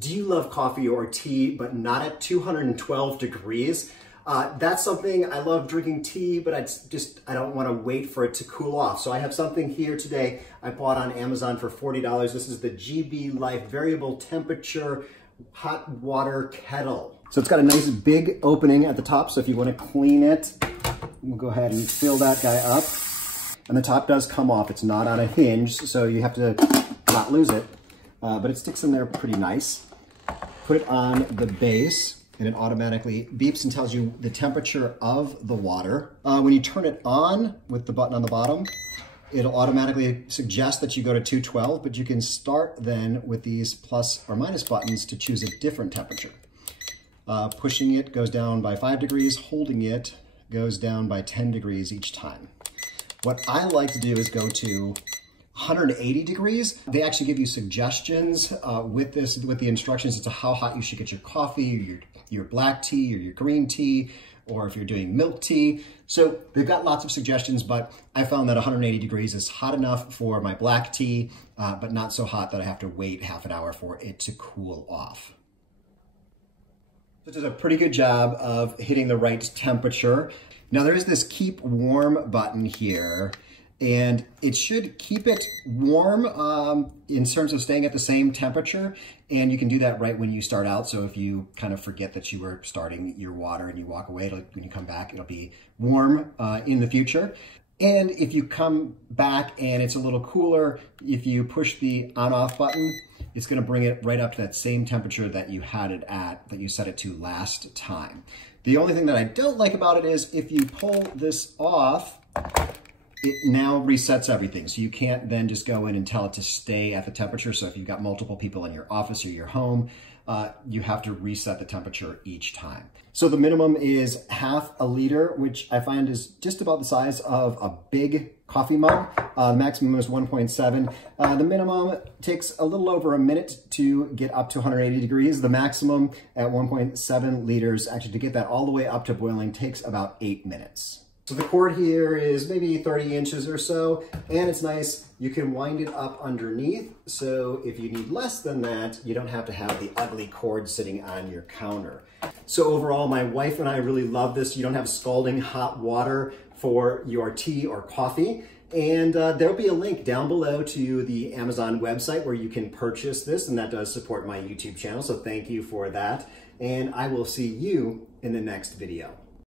do you love coffee or tea, but not at 212 degrees? That's something I love drinking tea, but I don't want to wait for it to cool off. So I have something here today I bought on Amazon for $40. This is the GB Life Variable Temperature Hot Water Kettle. So it's got a nice big opening at the top. So if you want to clean it, we'll go ahead and fill that guy up. And the top does come off. It's not on a hinge, so you have to not lose it. But it sticks in there pretty nice. Put it on the base, and it automatically beeps and tells you the temperature of the water. When you turn it on with the button on the bottom, it'll automatically suggest that you go to 212, but you can start then with these plus or minus buttons to choose a different temperature. Pushing it goes down by 5 degrees, holding it goes down by 10 degrees each time. What I like to do is go to 180 degrees. They actually give you suggestions with the instructions as to how hot you should get your coffee, your black tea, or your green tea, or if you're doing milk tea. So they've got lots of suggestions, but I found that 180 degrees is hot enough for my black tea, but not so hot that I have to wait half an hour for it to cool off. It does a pretty good job of hitting the right temperature. Now there is this keep warm button here, and it should keep it warm in terms of staying at the same temperature. And you can do that right when you start out. So if you kind of forget that you were starting your water and you walk away, when you come back, it'll be warm in the future. And if you come back and it's a little cooler, if you push the on-off button, it's gonna bring it right up to that same temperature that you had it at, that you set it to last time. The only thing that I don't like about it is if you pull this off, it now resets everything. So you can't then just go in and tell it to stay at the temperature. So if you've got multiple people in your office or your home, you have to reset the temperature each time. So the minimum is half a liter, which I find is just about the size of a big coffee mug. The maximum is 1.7. The minimum takes a little over a minute to get up to 180 degrees. The maximum at 1.7 liters, actually to get that all the way up to boiling, takes about 8 minutes. So the cord here is maybe 30 inches or so, and it's nice. You can wind it up underneath, so if you need less than that, you don't have to have the ugly cord sitting on your counter. So overall, my wife and I really love this. You don't have scalding hot water for your tea or coffee. And there'll be a link down below to the Amazon website where you can purchase this, and that does support my YouTube channel, so thank you for that. And I will see you in the next video.